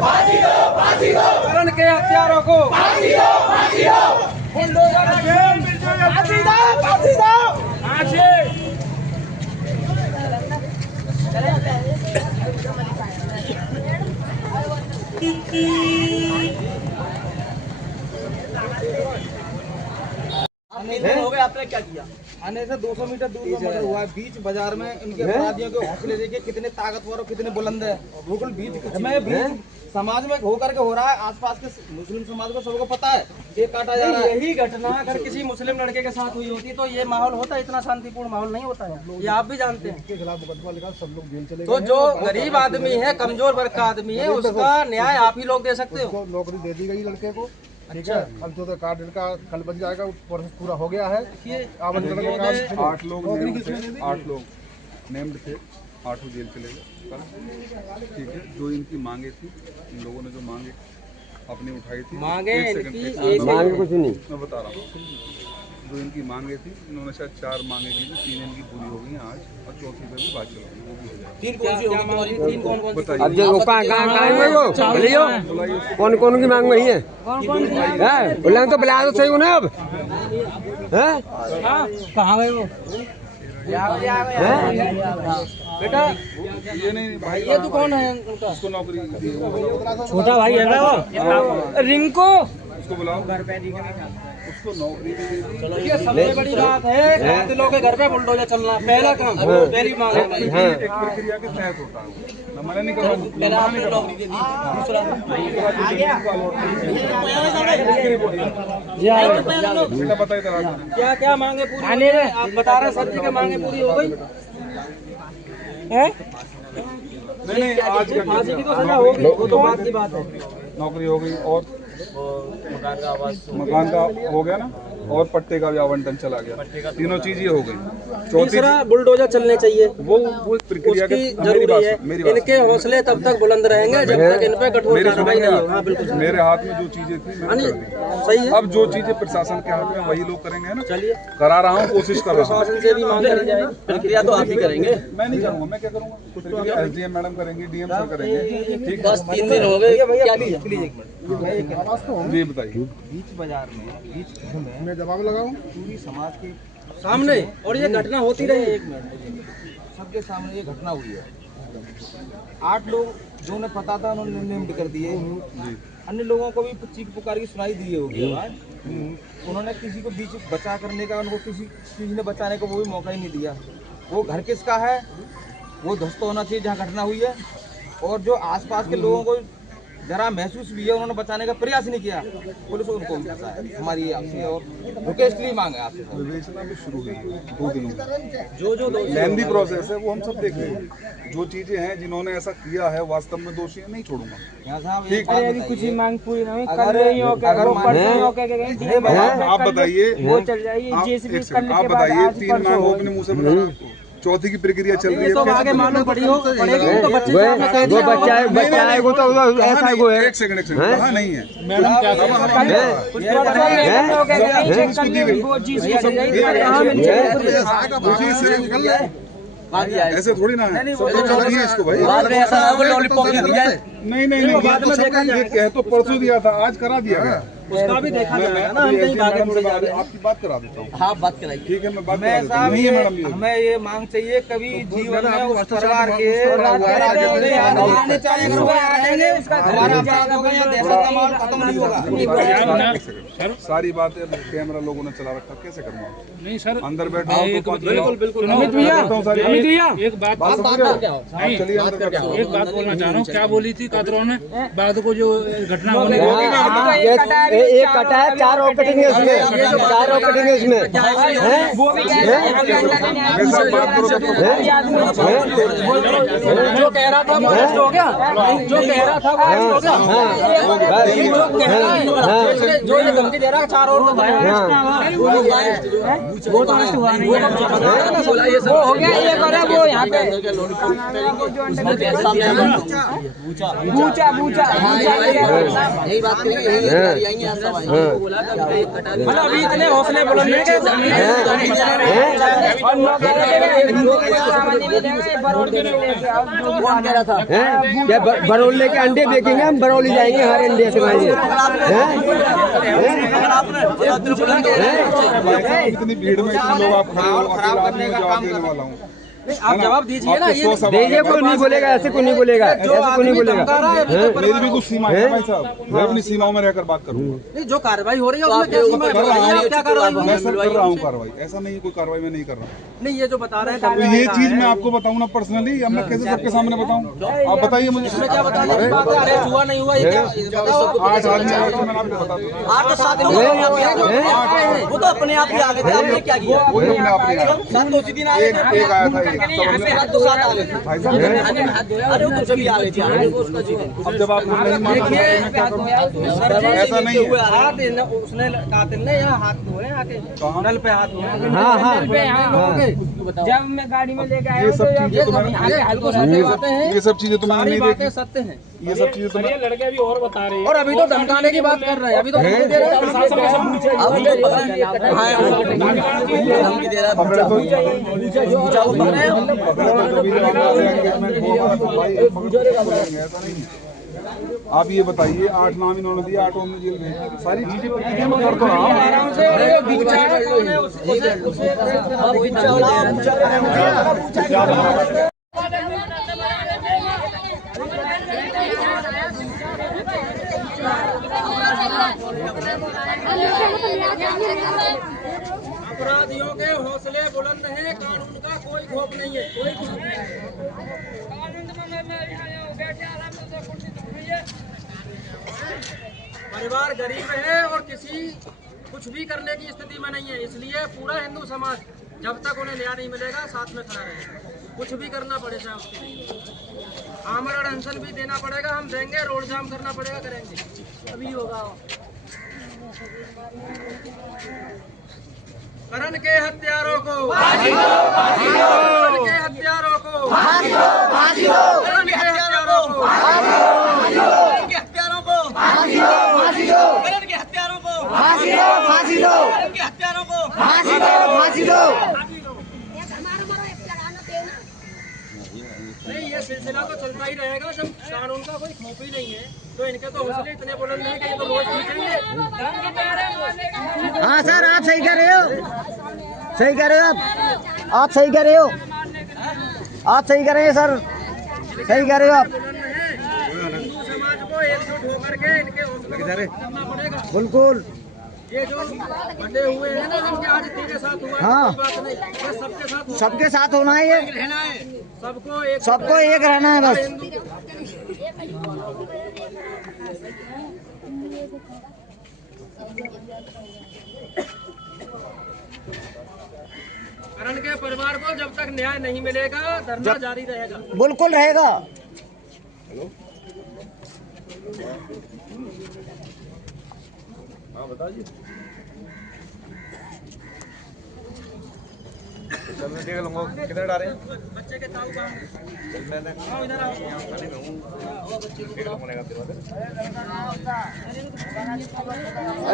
फांसी दो, फांसी दो, करण के हत्यारों को फांसी दो, फांसी दो, बुलडोजर फांसी दो, फांसी दो, फांसी। हो गए, आपने क्या किया? आने से 200 मीटर दूर में मर्डर हुआ है, बीच बाजार में। इनके अपराधियों के हौसले देखिए कितने ताकतवर और कितने बुलंद है। बिल्कुल बीच समाज में होकर के हो रहा है। आसपास के मुस्लिम समाज को सबको पता है ये काटा जा रहा है। यही घटना अगर किसी मुस्लिम लड़के के साथ हुई होती तो ये माहौल होता, इतना शांतिपूर्ण माहौल नहीं होता है। ये आप भी जानते हैं। के खिलाफ मुकदमा लिखा, सब लोग जेल चले गए। तो जो गरीब आदमी है, कमजोर वर्ग का आदमी है, उसका न्याय आप ही लोग दे सकते हो। नौकरी दे दी गई लड़के को, ठीक है। अब जो कार्ड का कल बन जाएगा, प्रोसेस पूरा हो गया है। 8 लोग नेम्ड थे, 8 जेल चले गए कल, ठीक है। जो इनकी मांगे थी, इन लोगों ने जो मांगे अपनी उठाई थी, मांगे कुछ नहीं, मैं बता रहा हूँ। जो इनकी मांगे थी, इन्होंने शायद 4 मांगे की थी, 3 इनकी पूरी हो गई हैं आज, और चौथी पे भी बात चल रही है, वो भी हो जाएगी। 3 कौन सी होगी? 3 कौन सी? बताइए। अब जो कौन कौन की मांग वही है? बोले तो बुला तो सही हो ना। अब कहाँ गए वो? बेटा ये नहीं भाई, ये तो कौन है उनका? उसको नौकरी दी है, छोटा भाई है ना वो, रिंको। उसको बुलाओ, उसको नौकरी भी दे दी। चलो, ये सबसे बड़ी बात है, कातिलों के घर पे बुलडोजर चलना पहला काम, पहली मांग है भाई। एक प्रक्रिया के तहत होता है, मैं मना नहीं कर रहा हूँ। पहले आपने नौकरी दे दी, दूसरा बेटा बताइए तरह क्या क्या मांगे पूरी हो गई? आप बता रहे हैं सर जी की मांगे पूरी हो गई है? नहीं, आज फांसी की तो सजा होगी, वो तो बात की बात है। नौकरी हो गई, और मकान का हो गया ना, और पट्टे का भी आवंटन चला गया। तीनों चीज ये हो गई। तीसरा बुलडोजर चलने चाहिए, वो प्रक्रिया उसकी जरूरी है। इनके हौसले तब तक बुलंद रहेंगे जब तक इन पे कठोर कार्रवाई नहीं होगी। हाँ, बिल्कुल मेरे हाथ में जो चीजें थी मैंने कर दी। सही है। अब जो चीजें प्रशासन के हाथ में वही लोग करेंगे ना। चलिए, करा रहा हूँ, कोशिश कर रहा हूँ। प्रशासन से भी मांग करी जाएगी। प्रक्रिया तो आप ही करेंगे, मैं नहीं करूँगा, मैं क्या करूँगा? प्रक्रिया SDM मैडम करेंगे, DM सर करेंगे, ठीक। बस 3 दिन हो गए। क्या जी बताइए। बीच बाजार में, बीच में मैं जवाब लगाऊं पूरी समाज के सामने, और ये घटना होती रही। एक मिनट, सबके सामने ये घटना हुई है। 8 लोग जो उन्हें पता था उन्होंने नेम्ड कर दिए। अन्य लोगों को भी चीख पुकार की सुनाई दी होगी आवाज। उन्होंने किसी को बीच बचा करने का, उनको किसी ने बचाने को वो भी मौका ही नहीं दिया। वो घर किसका है वो ध्वस्त होना चाहिए जहाँ घटना हुई है। और जो आसपास के लोगों को जरा महसूस भी है, उन्होंने बचाने का प्रयास नहीं किया। पुलिस उनको फंसा है। हमारी आपसे और रिक्वेस्ट लिए मांग है आपसे। विवेचना भी शुरू हुई है 2 दिनों जो लेंदी प्रोसेस है, वो हम सब देख रहे हैं। जो चीजें हैं, जिन्होंने ऐसा किया है वास्तव में दोषी है, नहीं छोड़ूंगा। ठीक, कुछ ही मांग पूरी नहीं आप बताइए, वो चल जाएगी। आप बताइए, 3 मांग वो अपने मुँह से बता रहा है, चौथी की प्रक्रिया चल रही है। तो आगे मालूम पड़ी हो पड़ेगी तो बच्चे वो बच्चा है वो तो ऐसा वो है। एक सेकंड कहाँ नहीं है मैडम, क्या ऐसे थोड़ी ना है, सब तो चल रही है इसको भाई। नहीं, ये कह तो परसों दिया था, आज करा दिया गया। उसका भी देखा जाएगा ना, हम कहीं भागे मुड़े जा रहे हैं। आपकी बात करा देता हूँ। हाँ, बात कराइए। ठीक है, मैं बात हमें करा नहीं है मैडम, ये हमें ये मांग चाहिए कभी जीवन में उस परिवार के हमारा अपराध हो गया, दहशत का माहौल खत्म नहीं होगा। सारी बातें कैमरा लोगों ने चला रखा, कैसे करूँगा? नहीं सर, अंदर बैठा हूँ तो बिल्कुल अमित भैया एक बात बोलना चाह रहा हूँ। क्या बोली थी कातरों ने बाद को जो घटना होने एक कटा है, 4 ऑपरेटिंग है इसमें, 4 ऑपरेटिंग है इसमें। जो कह रहा था वो अरेस्ट हो गया, जो कह रहा था वो अरेस्ट हो गया। जो ये धमकी दे रहा है 4 और वो तो अरेस्ट हुआ नहीं है। वो हो गया, ये करे वो यहाँ पे बूचा यही बात करेंगे, यही मतलब अभी इतने हौसले बुलंद हैं कि क्या बरौले के अंडे बेचेंगे हम, बरौली जाएंगे हर अंडे से भाई। इतनी भीड़ में इतने लोग आप खड़े हो, अकेला आदमी में जवाब देने वाला हूँ। आप जवाब दीजिए ना। ये दीजिए, कोई नहीं बोलेगा, ऐसे कोई नहीं बोलेगा, ऐसे कोई नहीं बोलेगा। मेरी भी कुछ सीमा है भाई साहब, मैं अपनी सीमाओं में रहकर बात करूँगा। नहीं, जो कार्रवाई हो रही है उसमें क्या सीमा है? क्या कार्रवाई हुई मैं है? सर कर रहा हूँ कार्रवाई, ऐसा नहीं कोई कार्रवाई मैं नहीं कर रहा हूँ। नहीं, ये जो बता रहे हैं तो ये चीज मैं आपको बताऊँ ना पर्सनली, अब मैं कैसे सबके सामने बताऊँ? आप बताइए मुझे। इसमें क्या बताने की बात है? अरेस्ट हुआ नहीं हुआ ये क्या? 8 आदमी आए थे, मैंने आपको बता दूँ। 8 तो 7 वो तो अपने आप ही आ गए थे। आपने क्या किया? वही अपने आप नहीं आया। 7 तो उसी दिन आए थे। एक आया था, तो 7 आ गए थे। भाई साहब अरे वो कुछ भी आ गए थे। अब जब आप नहीं मानते तो मैं क्या करूं? ऐसा नहीं है। हाथ उसने कातिल ने यहाँ हाथ धोए आके, नल पे हाथ धोए। हाँ। जब मैं गाड़ी में लेके आया ये सब चीजें तो मैंने ये सब चीजें तो मैंने नहीं देखी। सत्य है। ये सब चीजें तो मैं लड़के भी और बता रहे हैं। और अभी तो धमकाने की बात कर रहे हैं। अभी तो धमकी दे रहे हैं। धमकी दे रहा पकड़े तो तभी जब आप एंगेजमेंट होगा तो भाई ऐसा नहीं है। आप ये बताइए, 8 नाम इन्होंने दिया, 8 में जेल भेज, सारी चीजें मैं कर तो रहा हूँ। आराम से अपराधियों के हौसले बुलंद हैं, कानून का कोई खौफ नहीं है। परिवार गरीब है और किसी कुछ भी करने की स्थिति में नहीं है, इसलिए पूरा हिंदू समाज जब तक उन्हें न्याय नहीं मिलेगा साथ में खड़ा रहेगा। कुछ भी करना पड़े चाहे उसके लिए आमरण अनशन भी देना पड़ेगा, हम देंगे। रोड जाम करना पड़ेगा, करेंगे। अभी होगा। करण के हत्यारों को फांसी दो, फांसी दो। करण के हत्यारों को फांसी दो, फांसी दो। करण के हत्यारों को फांसी दो, करण के हत्यारों को फांसी दो, फांसी दो। करण के हत्यारों को फांसी दो, फांसी दो। करण के हत्यारों को फांसी दो, फांसी दो। नहीं, ये सिलसिला तो चलता ही रहेगा। जब कानून का कोई खौफ ही नहीं है तो इनके तो हौसले इतने बुलंद हैं कि ये तो रोज जीतेंगे। हाँ सर, आप सही कह रहे हो, सही कह रहे हो आप सही कह रहे हो, आप सही कह रहे हैं सर, सही कह रहे हो आप। हिंदू समाज को एकजुट होकर के इनके हौसले को करना पड़ेगा। बिल्कुल। ये जो बटे हुए हैं ना, जिनके आज तेरे साथ हुआ है, हाँ। कोई बात नहीं, ये सबके साथ होगा। सबके साथ होना है, ये रहना है, सबको एक रहना है बस। करण के परिवार को जब तक न्याय नहीं मिलेगा धरना जारी रहेगा। बिल्कुल रहेगा। हाँ बताइए। चलने देख लूंगा, किधर डाले बच्चे के ताऊ कहाँ हैं? आओ इधर आओ।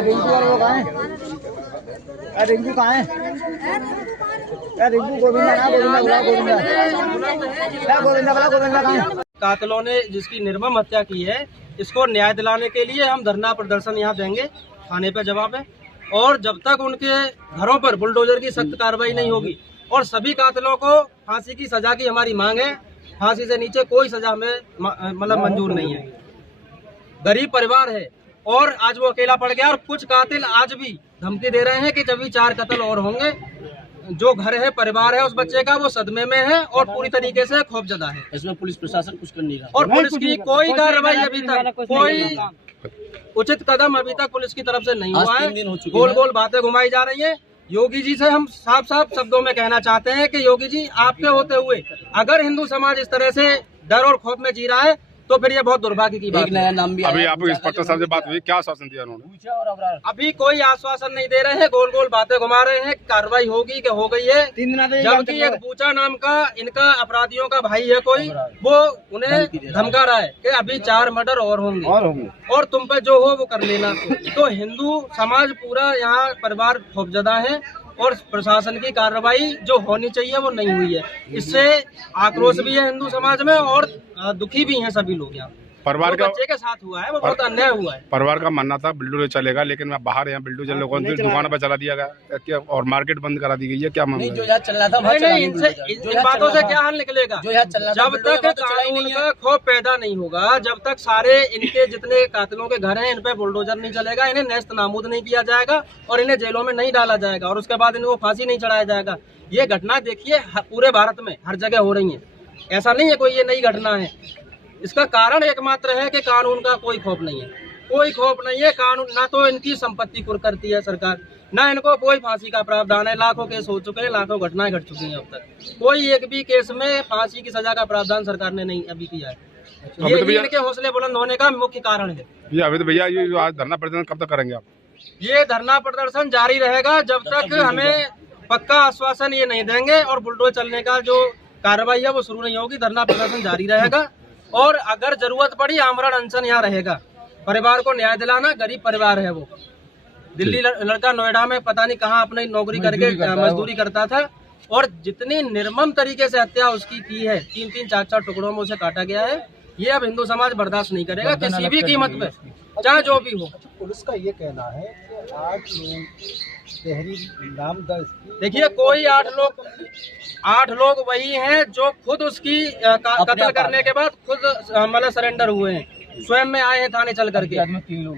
रिंकू और वो कहाँ है? रिंकू कहाँ है? रिंकू गोविंदा ना, गोविंदा बुला, गोविंदा बुला, गोविंदा कहाँ है? कातिलों ने जिसकी निर्मम हत्या की है, इसको न्याय दिलाने के लिए हम धरना प्रदर्शन यहाँ देंगे, थाने पे जवाब है। और जब तक उनके घरों पर बुलडोजर की सख्त कार्रवाई नहीं होगी और सभी कातिलों को फांसी की सजा की हमारी मांग है। फांसी से नीचे कोई सजा हमें मतलब मंजूर नहीं है। गरीब परिवार है और आज वो अकेला पड़ गया और कुछ कातिल आज भी धमकी दे रहे हैं कि जब भी 4 कत्ल और होंगे। जो घर है, परिवार है उस बच्चे का, वो सदमे में है और पूरी तरीके से खौफजदा है। इसमें पुलिस प्रशासन कुछ कर नहीं रहा और पुलिस की कोई कार्रवाई अभी तक, कोई उचित कदम अभी तक पुलिस की तरफ से नहीं हुआ है। गोल गोल बातें घुमाई जा रही हैं। योगी जी से हम साफ साफ शब्दों में कहना चाहते हैं कि योगी जी, आपके होते हुए अगर हिंदू समाज इस तरह से डर और खौफ में जी रहा है तो फिर ये बहुत दुर्भाग्य की बात है। नाम भी अभी आपको इंस्पेक्टर साहब से बात हुई, क्या आश्वासन दिया उन्होंने? अभी कोई आश्वासन नहीं दे रहे हैं, गोल गोल बातें घुमा रहे हैं, कार्रवाई होगी कि हो गई है। जबकि एक पूछा नाम का इनका अपराधियों का भाई है कोई, वो उन्हें धमका रहा है कि अभी 4 मर्डर और होंगे और तुम पे जो हो वो कर लेना। तो हिंदू समाज पूरा यहाँ परिवार खौफजदा है और प्रशासन की कार्रवाई जो होनी चाहिए वो नहीं हुई है। इससे आक्रोश भी है हिंदू समाज में और दुखी भी हैं सभी लोग यहाँ। परिवार का बच्चे के साथ हुआ है वो बहुत अन्याय हुआ है। परिवार का मानना था बिल्डो चलेगा, लेकिन मैं बाहर यहाँ बिल्डो चल लोगों ने दुकान पर चला दिया गया क्या और मार्केट बंद करा दी गई है, क्या मामला है? चल रहा था नहीं, इन बातों से क्या हल निकलेगा? जब तक कानून का खौफ पैदा नहीं होगा, जब तक सारे इनके जितने कातिलों के घर हैं इन पे बुलडोजर नहीं चलेगा, इन्हें नेस्त नाबूद नहीं किया जाएगा और इन्हें जेलों में नहीं डाला जाएगा और उसके बाद इनको फांसी नहीं चढ़ाया जाएगा। ये घटना देखिए पूरे भारत में हर जगह हो रही है, ऐसा नहीं है कोई ये नई घटना है। इसका कारण एकमात्र है कि कानून का कोई खौफ नहीं है, कोई खौफ नहीं है। कानून ना तो इनकी संपत्ति कुर्क करती है सरकार, ना इनको कोई फांसी का प्रावधान है। लाखों केस हो चुके हैं, लाखों घटनाएं घट चुकी हैं अब तक। कोई एक भी केस में फांसी की सजा का प्रावधान सरकार ने नहीं अभी किया है। ये इनके हौसले बुलंद होने का मुख्य कारण है। अभी तो भैया ये जो आज धरना प्रदर्शन कब तक करेंगे आप? ये धरना प्रदर्शन जारी रहेगा जब तक हमें पक्का आश्वासन ये नहीं देंगे और बुलडोजर चलने का जो कार्रवाई है वो शुरू नहीं होगी। धरना प्रदर्शन जारी रहेगा और अगर जरूरत पड़ी आमरण अनशन यहाँ रहेगा। परिवार को न्याय दिलाना, गरीब परिवार है वो, दिल्ली लड़का नोएडा में पता नहीं कहाँ अपनी नौकरी करके मजदूरी करता था और जितनी निर्मम तरीके से हत्या उसकी की है, 3-3, 4-4 टुकड़ों में उसे काटा गया है। ये अब हिंदू समाज बर्दाश्त नहीं करेगा किसी भी कीमत पे, चाहे जो भी हो। पुलिस का ये कहना है कि 8 लोग तहरीर नाम दर्ज, देखिए कोई 8 लोग वही हैं जो खुद उसकी कत्ल करने के बाद खुद मतलब सरेंडर हुए हैं, स्वयं में आए हैं थाने चल करके।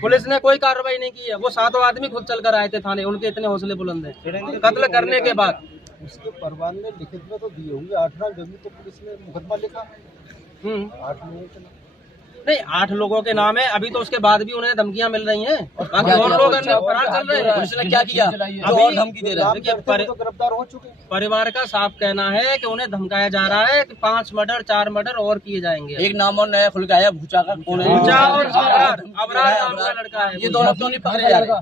पुलिस ने कोई कार्रवाई नहीं की है, वो 7 आदमी खुद चल कर आए थे थाने, उनके इतने हौसले बुलंद हैं कत्ल करने के बाद। उसके परिवार ने लिखित में तो दिए होंगे 8 नाम, जब तो पुलिस ने मुकदमा लिखा 8 लोगों के नाम नहीं, 8 लोगों के नाम है। अभी तो उसके बाद भी उन्हें धमकियां मिल रही हैं, बाकी और लोग अंदर फरार चल रहे हैं। पुलिस ने क्या किया? अभी धमकी दे रहा है। देखिए तो गिरफ्तार हो चुके हैं। परिवार का साफ कहना है कि उन्हें धमकाया जा रहा है कि 5 मर्डर 4 मर्डर और किए जाएंगे। एक नाम और नया खुल के आया, भूचा का कौन है? भूचा और अबरार नाम का लड़का है। ये दोनों तो नहीं पकड़े जा रहे।